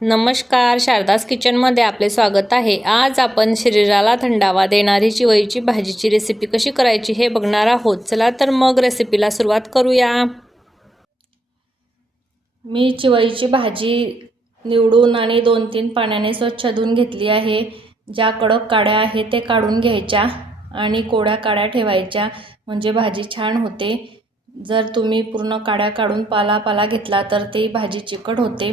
नमस्कार शारदास किचनमध्ये आपले स्वागत आहे. आज आपण शरीराला थंडावा देणारी चिवईची भाजीची रेसिपी कशी करायची हे बघणार आहोत. चला तर मग रेसिपीला सुरुवात करूया. मी चिवईची भाजी निवडून आणि दोन तीन पाण्याने स्वच्छ धुवून घेतली आहे. ज्या कडक काड्या आहेत ते काढून घ्यायच्या आणि कोड्या काड्या ठेवायच्या म्हणजे भाजी छान होते. जर तुम्ही पूर्ण काड्या काढून पाला पाला घेतला तर ती भाजी चिकट होते.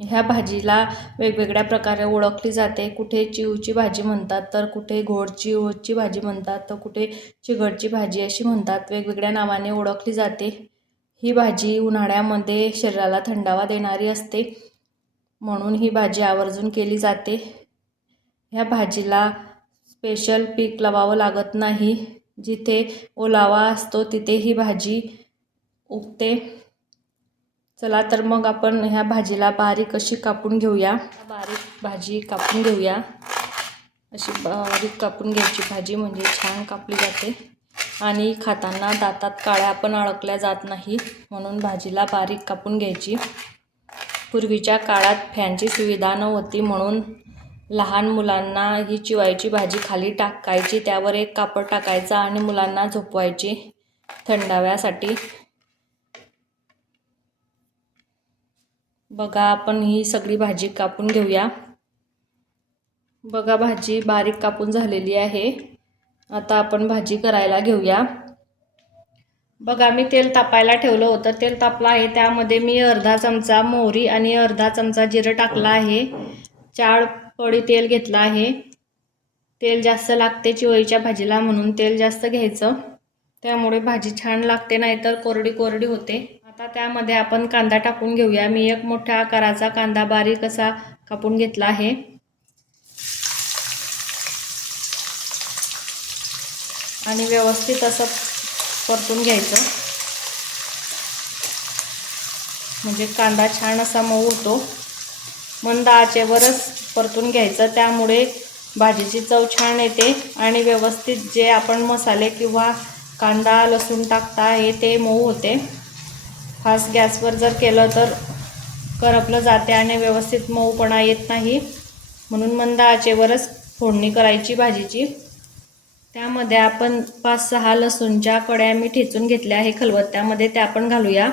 ह्या भाजीला वेगवेगळ्या प्रकारे ओळखली जाते. कुठे चिवची भाजी म्हणतात तर कुठे घोड चिवची भाजी म्हणतात तर कुठे चिगडची भाजी अशी म्हणतात. वेगवेगळ्या नावाने ओळखली जाते. ही भाजी उन्हाळ्यामध्ये शरीराला थंडावा देणारी असते. म्हणून ही भाजी आवर्जून केली जाते. ह्या भाजीला स्पेशल पीक लावावं लागत नाही. जिथे ओलावा असतो तिथे ही भाजी उगते. चला तर मग आपण ह्या भाजीला बारीक अशी कापून घेऊया. बारीक भाजी कापून घेऊया. अशी बारीक कापून घ्यायची भाजी म्हणजे छान कापली जाते. आणि खाताना दातात काळ्या पण अडकल्या जात नाही म्हणून भाजीला बारीक कापून घ्यायची. पूर्वीच्या काळात फॅनची सुविधा नव्हती म्हणून लहान मुलांना ही चिवायची भाजी खाली टाकायची त्यावर एक कापड टाकायचा आणि मुलांना झोपवायची थंडाव्यासाठी. बघा आपण ही सगळी भाजी कापून घेऊया. बघा भाजी बारीक कापून झालेली आहे. आता आपण भाजी करायला घेऊया. बघा मी तेल तापायला ठेवलं होतं. तेल तापलं आहे. त्यामध्ये मी अर्धा चमचा मोहरी आणि अर्धा चमचा जिरं टाकला आहे. चार पडी तेल घेतलं आहे. तेल जास्त लागते चिवळीच्या भाजीला म्हणून तेल जास्त घ्यायचं. त्यामुळे भाजी छान लागते नाहीतर कोरडी कोरडी होते. आता त्यामध्ये आपण कांदा टाकून घेऊया. मी एक मोठ्या आकाराचा कांदा बारीक असा कापून घेतला आहे. आणि व्यवस्थित असं परतून घ्यायचं. म्हणजे कांदा छान असा मऊ होतो. मंद आचेवरच परतून घ्यायचं. त्यामुळे भाजीची चव छान येते आणि व्यवस्थित जे आपण मसाले किंवा कांदा लसूण टाकता आहे ते मऊ होते. फास्ट गॅसवर जर केलं तर करपलं जाते आणि व्यवस्थित मऊपणा येत नाही. म्हणून मंद आचेवरच फोडणी करायची भाजीची. त्यामध्ये आपण पाच सहा लसूणच्या कड्या मी ठेचून घेतल्या आहे खलबत्त्यामध्ये. त्या आपण घालूया.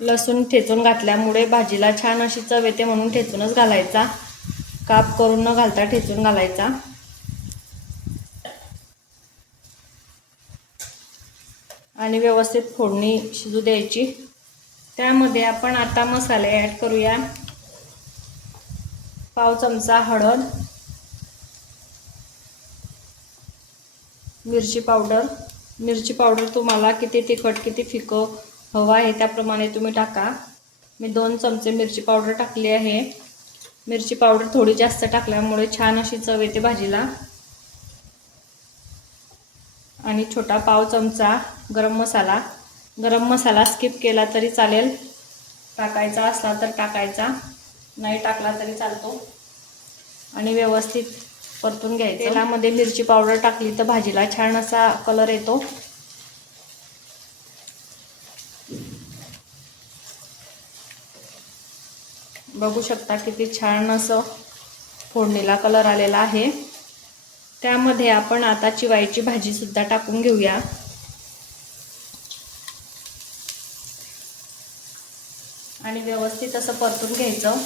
लसूण ठेचून घातल्यामुळे भाजीला छान अशी चव येते म्हणून ठेचूनच घालायचा. काप करून न घालता ठेचून घालायचा. आणि व्यवस्थित फोडणी शिजू द्यायची. त्यामध्ये आपण आता मसाले ॲड करूया. पाव चमचा हळद. मिरची पावडर. मिरची पावडर तुम्हाला किती तिखट किती फिकं हवं आहे त्याप्रमाणे तुम्ही टाका. मी दोन चमचे मिरची पावडर टाकली आहे. मिरची पावडर थोडी जास्त टाकल्यामुळे छान अशी चव येते भाजीला. आणि छोटा पाव चमचा गरम मसाला. गरम मसाला स्किप केला तरी चालेल. टाकायचा असला तर टाकायचा. नाही टाकला तरी चालतो. आणि व्यवस्थित परतून घ्यायचं. तेलामध्ये मिरची पावडर टाकली तर भाजीला छान असा कलर येतो. बघू शकता किती छान असं फोडणीला कलर आलेला आहे. त्यामध्ये आपण आता चिवायची भाजीसुद्धा टाकून घेऊया. आणि व्यवस्थित असं परतून घ्यायचं.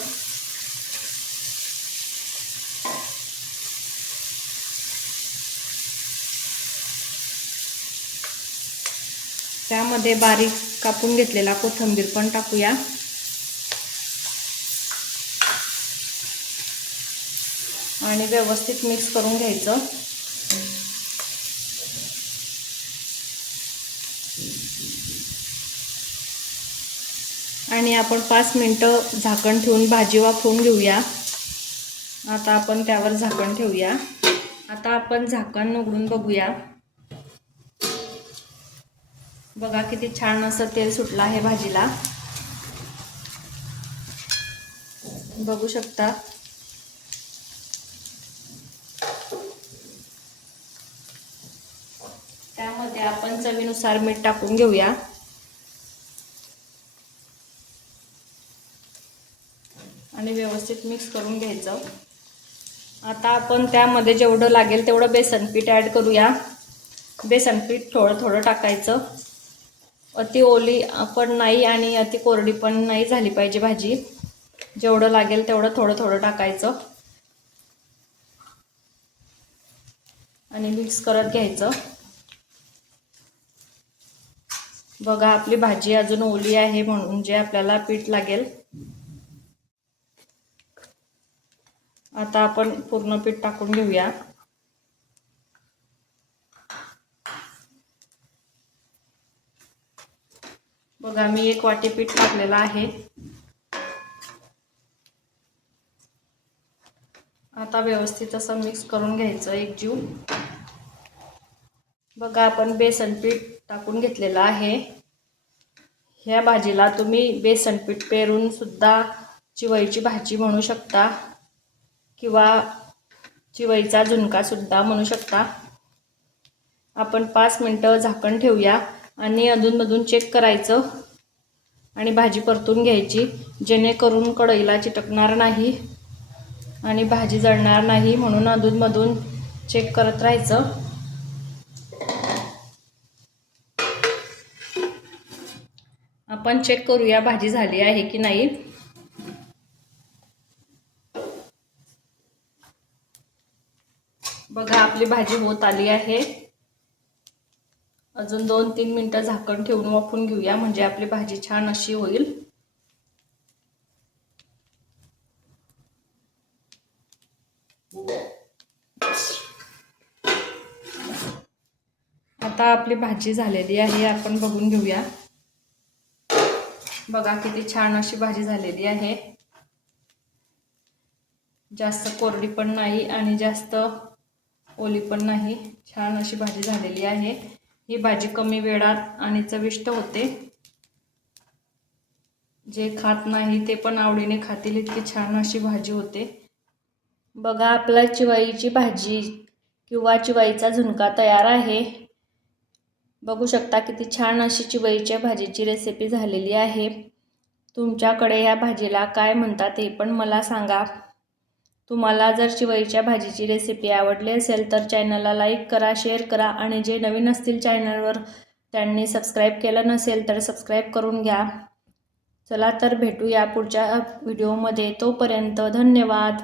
त्यामध्ये बारीक कापून घेतलेला कोथिंबीर पण टाकूया. आणि व्यवस्थित मिक्स करून घ्यायचं. आणि आपण पाच मिनटं झाकण ठेवून भाजी वाफवून घेऊया. आता आपण त्यावर झाकण ठेवूया. आता आपण झाकण उघडून बघूया. बघा किती छान असं तेल सुटलं आहे भाजीला. बघू शकता. त्यामध्ये आपण चवीनुसार मीठ टाकून घेऊया. आणि व्यवस्थित मिक्स करून घ्यायचं. आता आपण त्यामध्ये जेवढं लागेल तेवढं बेसन पीठ ॲड करूया. बेसन पीठ थोडं थोडं टाकायचं. अति ओली पण नाही आणि अति कोरडी पण नाही झाली पाहिजे भाजी. जेवढं लागेल तेवढं थोडं थोडं टाकायचं. आणि मिक्स करत घ्यायचं. बघा आपली भाजी अजून ओली आहे म्हणून जे आपल्याला पीठ लागेल. आता आपण पूर्ण पीठ टाकून घेऊया. बघा मी एक वाटी पीठ टाकलेलं आहे. आता व्यवस्थित असं मिक्स करून घ्यायचं एक जीव. बघा आपण बेसन पीठ टाकून घेतलेलं आहे. ह्या भाजीला तुम्ही बेसन पीठ पेरून सुद्धा चिवईची भाजी म्हणू शकता. किंवा चिवईचा झुणकासुद्धा म्हणू शकता. आपण पाच मिनटं झाकण ठेवूया आणि अधूनमधून चेक करायचं आणि भाजी परतून घ्यायची. जेणेकरून कढईला चिटकणार नाही आणि भाजी जळणार नाही म्हणून अधूनमधून चेक करत राहायचं. आपण चेक करूया भाजी झाली आहे की नाही बघा आपली भाजी होत आली आहे. अजून दोन तीन मिनटं झाकण ठेवून वाफून घेऊया म्हणजे आपली भाजी छान अशी होईल. आता आपली भाजी झालेली आहे आपण बघून घेऊया. बघा किती छान अशी भाजी झालेली आहे. जास्त कोरडी पण नाही आणि जास्त ओली पण नाही. छान अशी भाजी झालेली आहे. ही भाजी कमी वेळात आणि चविष्ट होते. जे खात नाही ते पण आवडीने खातील. इतकी छान अशी भाजी होते. बघा आपला चिवाईची भाजी किंवा चिवाईचा झुणका तयार आहे. बघू शकता किती छान अशी चिवईच्या भाजीची रेसिपी झालेली आहे. तुमच्याकडे या भाजीला काय म्हणतात ते पण मला सांगा. तुम्हाला जर शिवईच्या भाजीची रेसिपी आवडली असेल तर चॅनलला लाईक करा शेअर करा आणि जे नवीन असतील चॅनलवर त्यांनी सबस्क्राईब केलं नसेल तर सबस्क्राईब करून घ्या. चला तर भेटूया पुढच्या व्हिडिओमध्ये तोपर्यंत धन्यवाद.